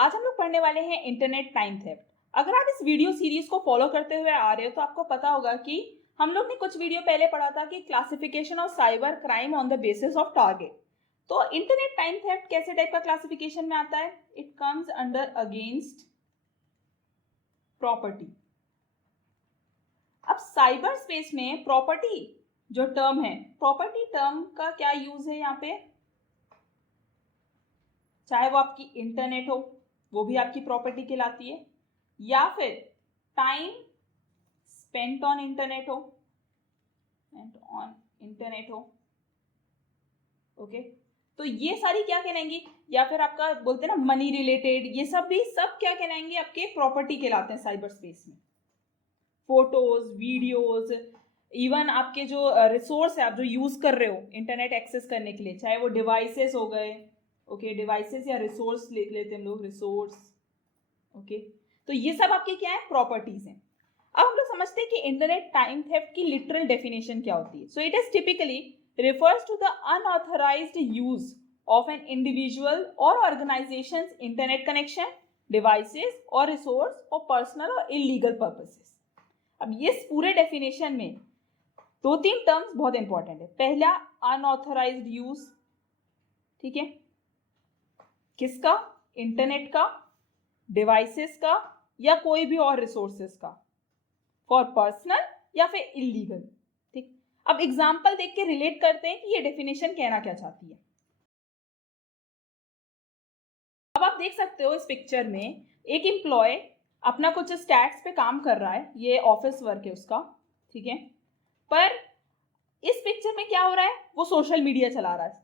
आज हम लोग पढ़ने वाले हैं इंटरनेट टाइम थेफ्ट। अगर आप इस वीडियो सीरीज को फॉलो करते हुए आ रहे हो तो आपको पता होगा कि हम लोग ने कुछ वीडियो पहले पढ़ा था कि classification of cyber crime on the basis of target. तो इंटरनेट टाइम थेफ्ट कैसे टाइप का क्लासिफिकेशन में आता है? It comes under against property. अब साइबर स्पेस में प्रॉपर्टी जो टर्म है, प्रॉपर्टी टर्म का क्या यूज है यहाँ पे? चाहे वो आपकी इंटरनेट हो, वो भी आपकी प्रॉपर्टी कहलाती है, या फिर टाइम स्पेंट ऑन इंटरनेट हो, ओके। तो ये सारी क्या कहलाएंगी, या फिर आपका बोलते हैं ना मनी रिलेटेड, ये सब भी सब क्या कहलाएंगे? आपके प्रॉपर्टी कहलाते हैं साइबर स्पेस में। फोटोज, वीडियोज, इवन आपके जो रिसोर्स है, आप जो यूज कर रहे हो इंटरनेट एक्सेस करने के लिए, चाहे वो डिवाइसेस हो गए, ओके, डिवाइसेस या रिसोर्स लिख लेते हैं हम लोग, रिसोर्स, ओके। तो ये सब आपके क्या है? प्रॉपर्टीज हैं। अब हम लोग समझते हैं कि इंटरनेट टाइम थेफ्ट की लिटरल डेफिनेशन क्या होती है। So it is typically refers to the unauthorized use of an individual or organization's internet connection, devices or resource for personal or illegal purposes. अब ये पूरे डेफिनेशन में दो तीन टर्म्स बहुत इंपॉर्टेंट है। पहला अनऑथराइज्ड यूज, ठीक है, किसका? इंटरनेट का, डिवाइसेस का, या कोई भी और रिसोर्सेस का, फॉर पर्सनल या फिर इलीगल। ठीक, अब एग्जाम्पल देख के रिलेट करते हैं कि ये डेफिनेशन कहना क्या चाहती है। अब आप देख सकते हो इस पिक्चर में एक एम्प्लॉय अपना कुछ स्टैट्स पे काम कर रहा है, ये ऑफिस वर्क है उसका, ठीक है। पर इस पिक्चर में क्या हो रहा है? वो सोशल मीडिया चला रहा है,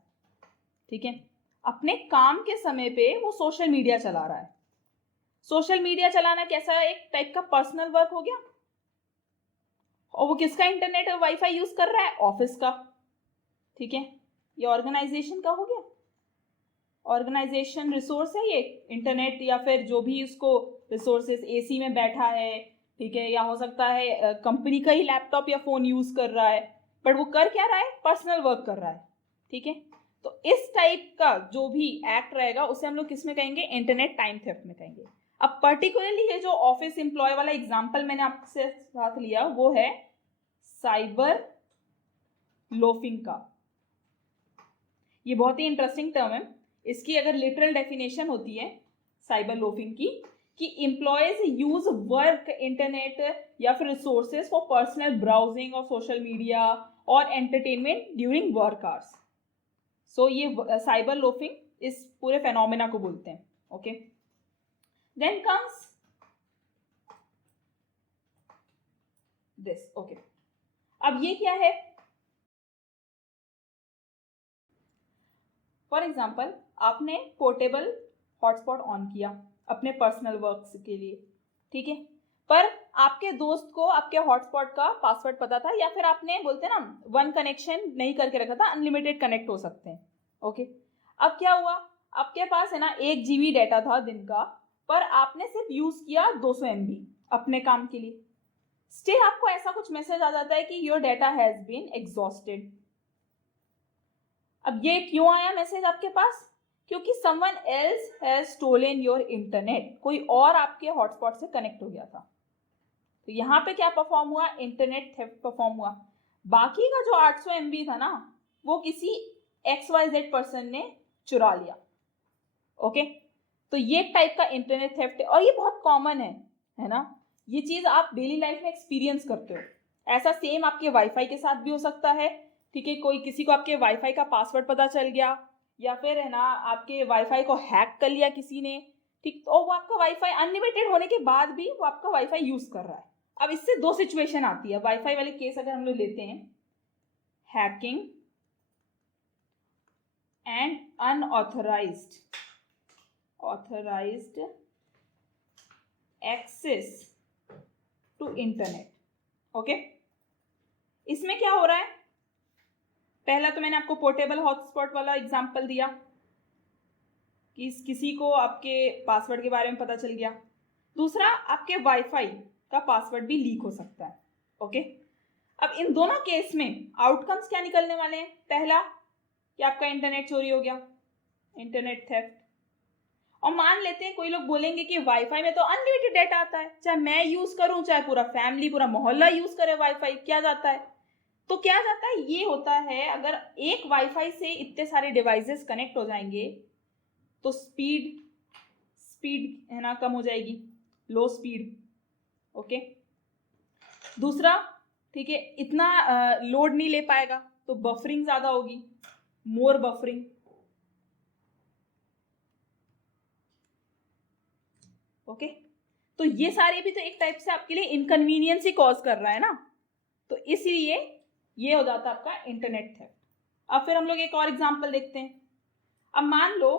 ठीक है। अपने काम के समय पे वो सोशल मीडिया चला रहा है। सोशल मीडिया चलाना कैसा? एक टाइप का पर्सनल वर्क हो गया। और वो किसका इंटरनेट वाईफाई यूज कर रहा है? ऑफिस का, ठीक है। ये ऑर्गेनाइजेशन का हो गया, ऑर्गेनाइजेशन रिसोर्स है ये इंटरनेट, या फिर जो भी उसको रिसोर्सेस, एसी में बैठा है, ठीक है, या हो सकता है कंपनी का ही लैपटॉप या फोन यूज कर रहा है, बट वो कर क्या रहा है? पर्सनल वर्क कर रहा है, ठीक है। तो इस टाइप का जो भी एक्ट रहेगा उसे हम लोग किस में कहेंगे? इंटरनेट टाइम थेफ्ट में कहेंगे। अब पर्टिकुलरली ये जो ऑफिस एम्प्लॉय वाला एग्जाम्पल मैंने आपसे साथ लिया वो है साइबर लोफिंग का। ये बहुत ही इंटरेस्टिंग टर्म है। इसकी अगर लिटरल डेफिनेशन होती है साइबर लोफिंग की, कि एम्प्लॉयज यूज वर्क इंटरनेट या फिर रिसोर्सेज फॉर पर्सनल ब्राउजिंग और सोशल मीडिया और entertainment during work hours. So ये साइबर लोफिंग इस पूरे फेनोमेना को बोलते हैं, okay. Then comes this, okay. अब ये क्या है? फॉर एग्जाम्पल, आपने पोर्टेबल हॉटस्पॉट ऑन किया अपने पर्सनल वर्क के लिए, ठीक है, पर आपके दोस्त को आपके हॉटस्पॉट का पासवर्ड पता था, या फिर आपने बोलते ना वन कनेक्शन नहीं करके रखा था, अनलिमिटेड कनेक्ट हो सकते हैं, ओके। अब क्या हुआ? आपके पास है ना 1 GB डाटा था दिन का, पर आपने सिर्फ यूज किया 200 MB अपने काम के लिए। स्टिल आपको ऐसा कुछ मैसेज आ जाता है कि your data has been exhausted. अब ये क्यों आया मैसेज आपके पास? क्योंकि someone else has stolen your internet, कोई और आपके हॉटस्पॉट से कनेक्ट हो गया था। तो यहाँ पे क्या परफॉर्म हुआ? इंटरनेट थेफ्ट परफॉर्म हुआ। बाकी का जो 800 MB था ना, वो किसी XYZ पर्सन ने चुरा लिया, ओके। तो ये टाइप का इंटरनेट थेफ्ट है, और ये बहुत कॉमन है ना। ये चीज आप डेली लाइफ में एक्सपीरियंस करते हो। ऐसा सेम आपके वाईफाई के साथ भी हो सकता है, ठीक है। कोई किसी को आपके वाईफाई का पासवर्ड पता चल गया, या फिर है ना आपके वाईफाई को हैक कर लिया किसी ने, ठीक, तो वो आपका वाईफाई अनलिमिटेड होने के बाद भी वो आपका वाईफाई यूज कर रहा है। अब इससे दो सिचुएशन आती है वाईफाई वाले केस अगर हम लोग लेते हैं, hacking and unauthorised access to internet, okay. इसमें क्या हो रहा है? पहला तो मैंने आपको पोर्टेबल हॉटस्पॉट वाला एग्जांपल दिया कि किसी को आपके पासवर्ड के बारे में पता चल गया। दूसरा, आपके वाईफाई का पासवर्ड भी लीक हो सकता है, ओके। अब इन दोनों केस में आउटकम्स क्या निकलने वाले हैं? पहला कि आपका इंटरनेट चोरी हो गया, इंटरनेट थेफ्ट, और मान लेते हैं कोई लोग बोलेंगे कि वाईफाई में तो अनलिमिटेड डाटा आता है, चाहे मैं यूज करूं चाहे पूरा फैमिली पूरा मोहल्ला यूज करे वाईफाई, क्या जाता है? तो क्या जाता है, ये होता है अगर एक वाईफाई से इतने सारे डिवाइसेस कनेक्ट हो जाएंगे तो स्पीड स्पीड है ना कम हो जाएगी, लो स्पीड। ओके, दूसरा ठीक है, इतना लोड नहीं ले पाएगा तो बफरिंग ज्यादा होगी, मोर बफरिंग। ओके, तो ये सारे भी तो एक टाइप से आपके लिए इनकन्वीनियंस ही कॉज कर रहा है ना, तो इसलिए ये हो जाता है आपका इंटरनेट थेफ्ट। अब फिर हम लोग एक और एग्जांपल देखते हैं। अब मान लो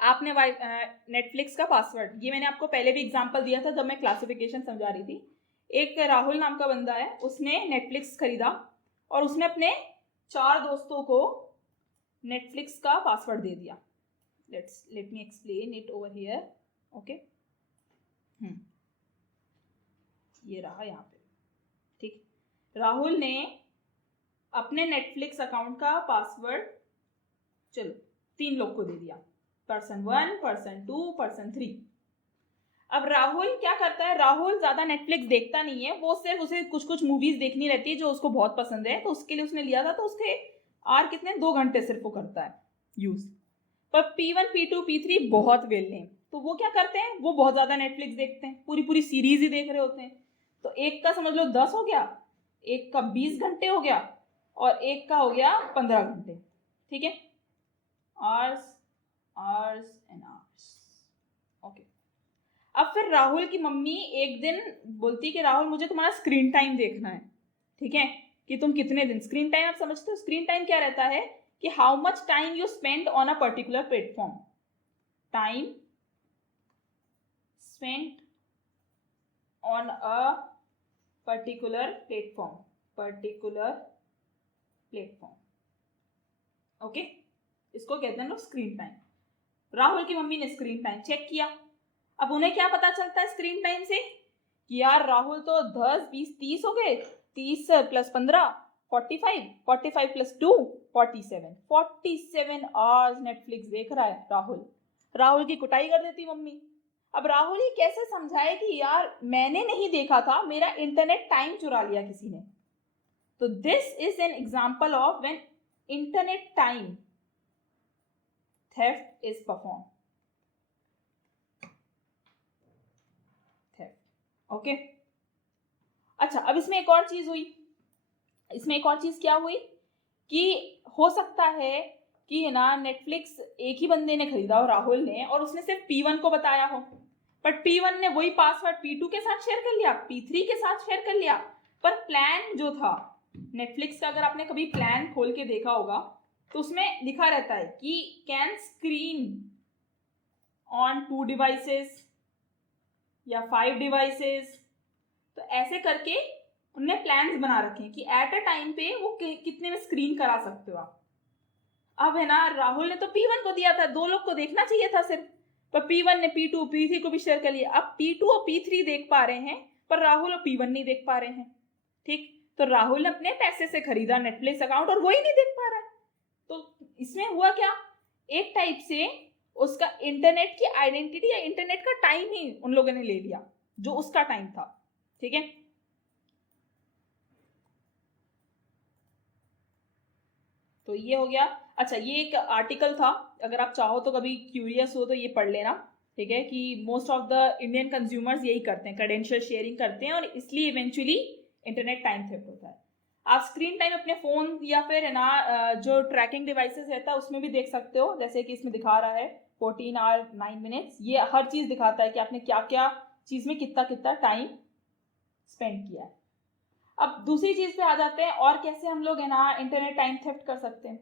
आपने नेटफ्लिक्स का पासवर्ड, ये मैंने आपको पहले भी एग्जांपल दिया था जब मैं क्लासिफिकेशन समझा रही थी। एक राहुल नाम का बंदा है, उसने नेटफ्लिक्स खरीदा और उसने अपने 4 दोस्तों को नेटफ्लिक्स का पासवर्ड दे दिया। Let me explain it over here. Okay, ये रहा यहाँ पे। ठीक, राहुल ने अपने नेटफ्लिक्स अकाउंट का पासवर्ड चलो 3 लोग को दे दिया, पर्सन 1, पर्सन 2, पर्सन 3। अब राहुल क्या करता है, राहुल ज्यादा नेटफ्लिक्स देखता नहीं है, वो सिर्फ उसे कुछ कुछ मूवीज देखनी रहती है जो उसको बहुत पसंद है, तो उसके लिए उसने लिया था, तो उसके आर कितने 2 घंटे सिर्फ वो करता है यूज। पर P1, P2, P3 बहुत वेले हैं, तो वो क्या करते हैं, वो बहुत ज्यादा नेटफ्लिक्स देखते हैं, पूरी पूरी सीरीज ही देख रहे होते हैं। तो एक का समझ लो 10 हो गया, एक का 20 घंटे हो गया और एक का हो गया 15 घंटे। ठीक है, hours hours and hours. Okay, अब फिर राहुल की मम्मी एक दिन बोलती कि राहुल मुझे तुम्हारा स्क्रीन टाइम देखना है। ठीक है, कि तुम कितने दिन स्क्रीन टाइम, आप समझते हो स्क्रीन टाइम क्या रहता है कि how much time you spend on a particular platform, time spent on a particular platform, okay, इसको कहते हैं लोग स्क्रीन टाइम। राहुल की मम्मी ने स्क्रीन टाइम चेक किया। अब उन्हें क्या पता चलता है स्क्रीन टाइम से कि यार राहुल तो 10, 20, 30 हो गए, 30 + 15 45, 45 + 2 47 आवर्स नेटफ्लिक्स देख रहा है राहुल। राहुल की कुटाई कर देती मम्मी। अब राहुल ही कैसे समझाए कि यार मैंने नहीं देखा था, मेरा इंटरनेट टाइम चुरा लिया किसी ने। तो this is an example of when internet time theft is perform. Okay, अच्छा, अब इसमें एक और चीज हुई, इसमें एक और चीज क्या हुई कि हो सकता है कि है ना नेटफ्लिक्स एक ही बंदे ने खरीदा हो, राहुल ने, और उसने सिर्फ P1 को बताया हो, बट P1 ने वही पासवर्ड P2 के साथ शेयर कर लिया, P3 के साथ शेयर कर लिया। पर प्लान जो था नेटफ्लिक्स का, अगर आपने कभी प्लान खोल के देखा होगा तो उसमें लिखा रहता है कि कैन स्क्रीन ऑन 2 डिवाइसेस या 5 डिवाइसेस, तो ऐसे करके उनने प्लान्स बना रखे हैं कि एट अ टाइम पे वो कितने में स्क्रीन करा सकते हो आप। अब है ना राहुल ने तो P1 को दिया था, 2 लोग को देखना चाहिए था सिर्फ, पर P1 ने P2, P3 को भी शेयर कर लिया। अब P2 और P3 देख पा रहे हैं पर राहुल और P1 नहीं देख पा रहे हैं। ठीक, तो राहुल ने अपने पैसे से खरीदा नेटफ्लिक्स अकाउंट और वही नहीं देख पा रहा है। तो इसमें हुआ क्या, एक टाइप से उसका इंटरनेट की आइडेंटिटी या इंटरनेट का टाइम ही उन लोगों ने ले लिया जो उसका टाइम था। ठीक है, तो ये हो गया। अच्छा, ये एक आर्टिकल था, अगर आप चाहो तो कभी क्यूरियस हो तो ये पढ़ लेना। ठीक है, कि most of the Indian consumers यही करते हैं, क्रेडेंशियल शेयरिंग करते हैं और इसलिए इवेंचुअली इंटरनेट टाइम थेफ्ट होता है। आप स्क्रीन टाइम अपने फोन या फिर है ना जो ट्रैकिंग डिवाइसेस रहता है उसमें भी देख सकते हो, जैसे कि इसमें दिखा रहा है 14 आवर 9 मिनट्स, ये हर चीज दिखाता है कि आपने क्या क्या चीज में कितना कितना टाइम स्पेंड किया है। अब दूसरी चीज पे आ जाते हैं, और कैसे हम लोग है ना इंटरनेट टाइम थेफ्ट कर सकते हैं।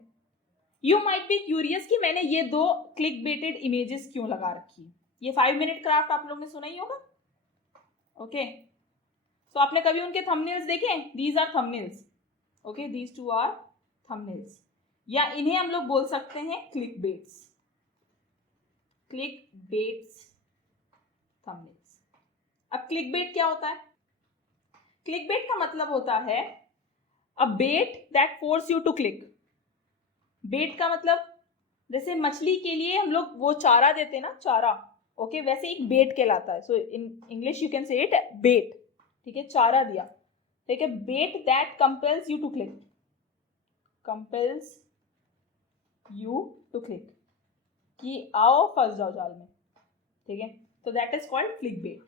यू माइट बी क्यूरियस कि मैंने ये 2 क्लिक बेटेड इमेजेस क्यों लगा रखी। ये 5 मिनट क्राफ्ट आप लोगों ने सुना ही होगा। ओके, तो आपने कभी उनके थंबनेल्स देखे, these are thumbnails. Okay, these 2 are thumbnails, या इन्हें हम लोग बोल सकते हैं click baits, click baits thumbnails. अब क्लिक बेट क्या होता है, क्लिक बेट का मतलब होता है a bait that force you to click. Bait का मतलब जैसे मछली के लिए हम लोग वो चारा देते हैं ना, चारा, ओके, वैसे एक बेट कहलाता है. So in English you can say it bait. ठीक है, चारा दिया. ठीक है, bait that compels you to click, compels you to click, कि आओ फंस जाओ जाल में. ठीक है, तो that is called click bait.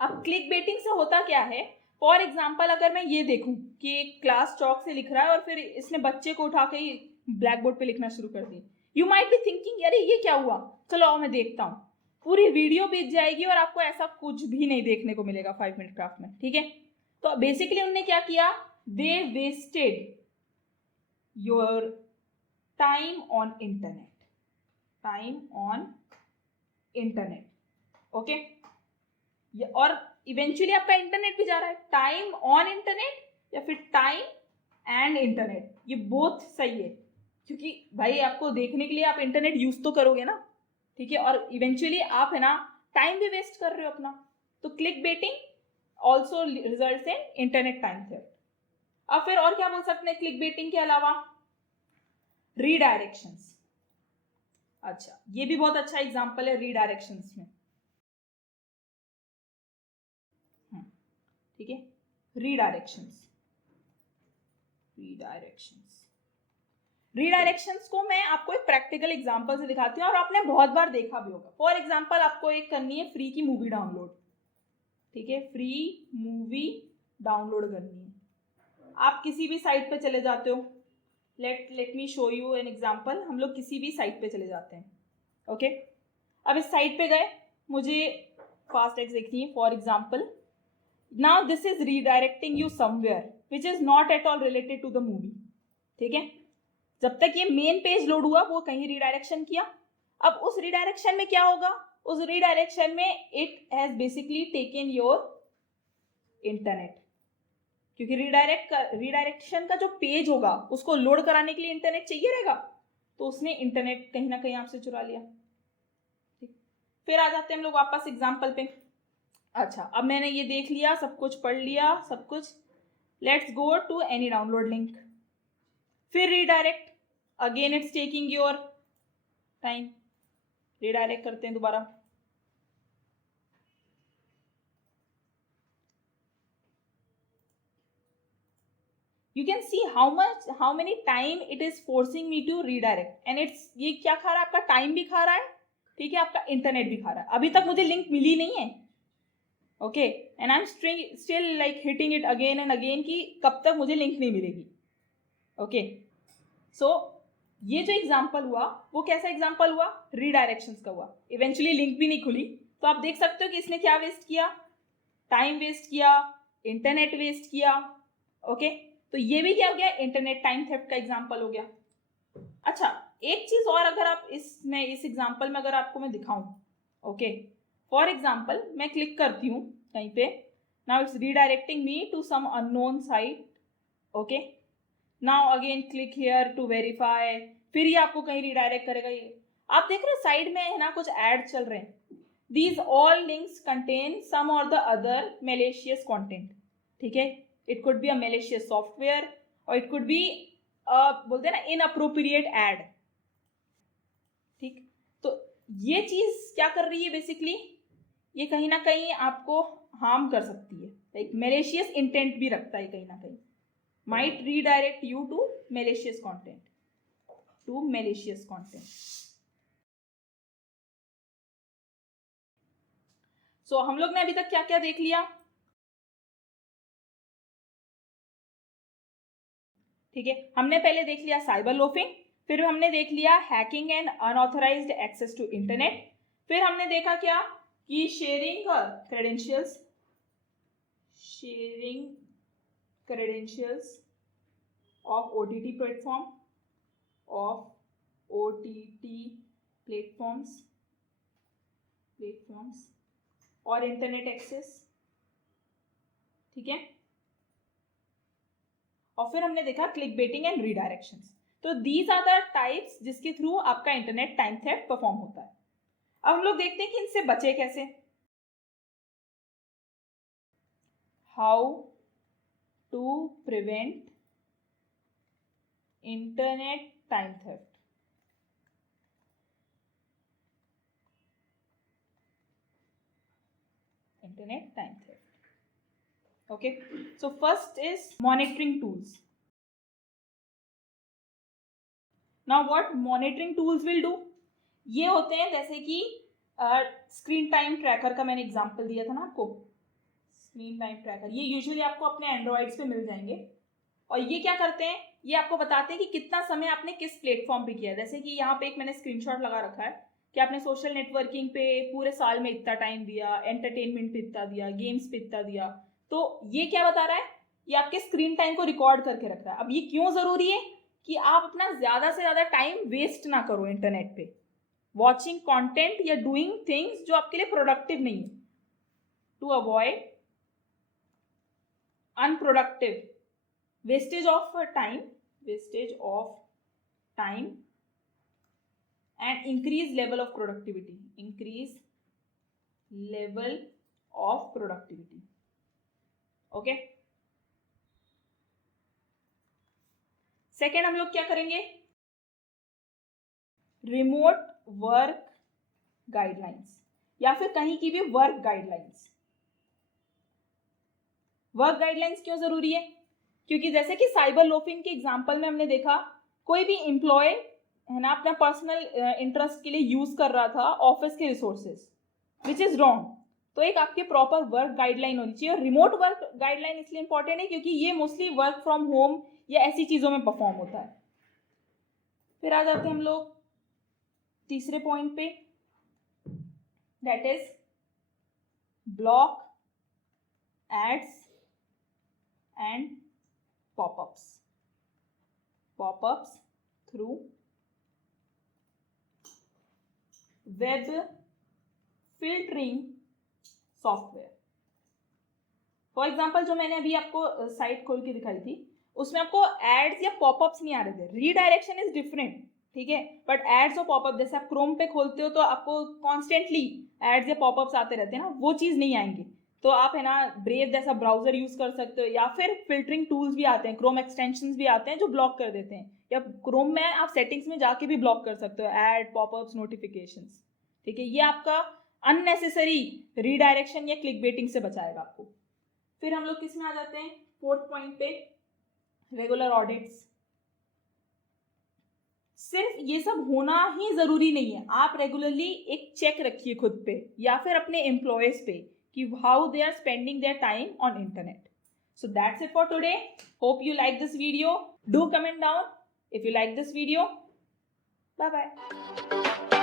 अब क्लिक बेटिंग से होता क्या है, फॉर एग्जाम्पल अगर मैं ये देखूं कि एक क्लास चौक से लिख रहा है और फिर इसने बच्चे को उठा के ही ब्लैक बोर्ड पे लिखना शुरू कर दिया, यू माइट बी थिंकिंग अरे ये क्या हुआ, चलो आओ मैं देखता हूँ. पूरी वीडियो बीत जाएगी और आपको ऐसा कुछ भी नहीं देखने को मिलेगा 5 मिनट क्राफ्ट में. ठीक है, तो बेसिकली उन्होंने क्या किया, they wasted your time on internet, time on internet. Okay, और इवेंचुअली आपका इंटरनेट भी जा रहा है. टाइम ऑन इंटरनेट या फिर टाइम एंड इंटरनेट, ये बोथ सही है, क्योंकि भाई आपको देखने के लिए आप इंटरनेट यूज तो करोगे ना. ठीक है, और इवेंचुअली आप है ना टाइम भी वेस्ट कर रहे हो अपना. तो click baiting also result in internet time theft. अब फिर और क्या बोल सकते हैं क्लिक बेटिंग के अलावा, रीडायरेक्शंस. अच्छा, ये भी बहुत अच्छा एग्जांपल है रीडायरेक्शंस में. ठीक है, रीडायरेक्शंस. रीडायरेक्शंस को मैं आपको एक प्रैक्टिकल एग्जांपल से दिखाती हूँ और आपने बहुत बार देखा भी होगा. फॉर एग्जांपल आपको एक करनी है फ्री की मूवी डाउनलोड. ठीक है, फ्री मूवी डाउनलोड करनी है. आप किसी भी साइट पे चले जाते हो. Let me show you an example. हम लोग किसी भी साइट पे चले जाते हैं. ओके, अब इस साइट पे गए, मुझे फास्ट एक्स देखनी है for example. Now this is redirecting you somewhere which is not at all related to the movie. ठीक है, जब तक ये मेन पेज लोड हुआ वो कहीं रिडायरेक्शन किया. अब उस रिडायरेक्शन में क्या होगा, उस रिडायरेक्शन में it has basically taken your internet, क्योंकि रिडायरेक्शन का जो पेज होगा उसको लोड कराने के लिए इंटरनेट चाहिए रहेगा, तो उसने इंटरनेट कहीं ना कहीं आपसे चुरा लिया. ठीक, फिर आ जाते हैं हम लोग वापस एग्जाम्पल पे. अच्छा, अब मैंने ये देख लिया, सब कुछ पढ़ लिया, सब कुछ. Let's go to any download link. फिर redirect, again it's taking your time. Redirect करते हैं दोबारा. You can see how many time it is forcing me to redirect. And it's, ये क्या खा रहा है, आपका टाइम भी खा रहा है. ठीक है, आपका इंटरनेट भी खा रहा है. अभी तक मुझे लिंक मिली नहीं है. Okay, and I am still like hitting it again and again कि कब तक मुझे लिंक नहीं मिलेगी. ओके, सो ये जो एग्जांपल हुआ वो कैसा एग्जांपल हुआ, रीडायरेक्शंस का हुआ. इवेंचुअली लिंक भी नहीं खुली, तो आप देख सकते हो कि इसने क्या वेस्ट किया, टाइम वेस्ट किया, इंटरनेट वेस्ट किया. ओके, तो ये भी क्या हो गया, इंटरनेट टाइम थेफ्ट का एग्जांपल हो गया. अच्छा, एक चीज और अगर आप इसमें इस एग्जांपल में अगर आपको मैं दिखाऊं. ओके, फॉर एग्जाम्पल मैं क्लिक करती हूँ कहीं पे. Now it's redirecting me to some unknown site. Okay, now again click here to verify. फिर ये आपको कहीं रिडायरेक्ट करेगा. ये आप देख रहे हो साइड में है ना कुछ ऐड चल रहे हैं. These all links contain some or the other malicious content. ठीक है, it could be a malicious software or it could be बोलते हैं ना इनअप्रोप्रिएट एड. ठीक, तो ये चीज क्या कर रही है बेसिकली, ये कहीं ना कहीं आपको हार्म कर सकती है. लाइक मेलेशियस इंटेंट भी रखता है कहीं ना कहीं. Might redirect you to malicious content, to malicious content. So हम लोग ने अभी तक क्या क्या देख लिया. ठीक है, हमने पहले देख लिया साइबर लोफिंग. फिर हमने देख लिया hacking and unauthorised access to internet. फिर हमने देखा क्या कि sharing credentials, sharing credentials of OTT platforms और इंटरनेट एक्सेस. ठीक है, और फिर हमने देखा क्लिक बेटिंग एंड रीडायरेक्शंस. तो दीज आर द टाइप्स जिसके थ्रू आपका इंटरनेट टाइम थेफ्ट परफॉर्म होता है. अब हम लोग देखते हैं कि इनसे बचे कैसे. How to prevent internet time theft. internet time theft. Okay, so first is monitoring tools. Now what monitoring tools will do, ये होते हैं जैसे कि स्क्रीन टाइम ट्रैकर का मैंने एग्जांपल दिया था ना आपको, स्क्रीन टाइम ट्रैकर, ये यूजुअली आपको अपने एंड्रॉइड्स पे मिल जाएंगे और ये क्या करते हैं, ये आपको बताते हैं कि कितना समय आपने किस प्लेटफॉर्म पे किया है। जैसे कि यहाँ पे एक मैंने स्क्रीनशॉट लगा रखा है कि आपने सोशल नेटवर्किंग पे पूरे साल में इतना टाइम दिया, एंटरटेनमेंट पे इतना दिया, गेम्स पे इतना दिया। तो ये क्या बता रहा है, ये आपके स्क्रीन टाइम को रिकॉर्ड करके रख रहा है। अब ये क्यों जरूरी है कि आप अपना ज्यादा से ज्यादा टाइम वेस्ट ना करो इंटरनेट पे वॉचिंग कंटेंट या डूइंग थिंग्स जो आपके लिए प्रोडक्टिव नहीं है, to avoid unproductive wastage of time and increase level of productivity, okay। Second हम लोग क्या करेंगे, रिमोट वर्क गाइडलाइंस या फिर कहीं की भी वर्क गाइडलाइंस। वर्क गाइडलाइंस क्यों जरूरी है, क्योंकि जैसे कि साइबर लोफिंग के एग्जांपल में हमने देखा, कोई भी एम्प्लॉय है ना अपना पर्सनल इंटरेस्ट के लिए यूज कर रहा था ऑफिस के रिसोर्सेज, विच इज रॉन्ग। तो एक आपके प्रॉपर वर्क गाइडलाइन होनी चाहिए। और रिमोट वर्क गाइडलाइन इसलिए इंपॉर्टेंट है क्योंकि ये मोस्टली वर्क फ्रॉम होम या ऐसी चीजों में परफॉर्म होता है। फिर आ जाते हैं हम लोग तीसरे पॉइंट पे, that is block ads and pop-ups through web filtering software। फॉर एग्जाम्पल जो मैंने अभी आपको साइट खोल के दिखाई थी, उसमें आपको एड्स या पॉपअप्स नहीं आ रहे थे। रीडायरेक्शन इज डिफरेंट, ठीक है, बट एड्स और पॉपअप जैसे आप क्रोम पे खोलते हो तो आपको कॉन्स्टेंटली एड्स या पॉपअप्स आते रहते हैं ना, वो चीज़ नहीं आएंगे। तो आप है ना ब्रेव जैसा ब्राउजर यूज कर सकते हो, या फिर फिल्टरिंग टूल्स भी आते हैं, क्रोम एक्सटेंशंस भी आते हैं जो ब्लॉक कर देते हैं, या क्रोम में आप सेटिंग्स में जाके भी ब्लॉक कर सकते हो एड, पॉपअप्स, नोटिफिकेशंस, ठीक है। ये आपका अननेसेसरी रीडायरेक्शन या क्लिक बेटिंग से बचाएगा आपको। फिर हम लोग किस में आ जाते हैं, फोर्थ पॉइंट पे, रेगुलर ऑडिट्स। सिर्फ ये सब होना ही जरूरी नहीं है, आप रेगुलरली एक चेक रखिए खुद पे या फिर अपने एम्प्लॉयज पे कि how they are spending their time on internet. So that's it for today. Hope you like this video. Do comment down if you like this video. Bye bye.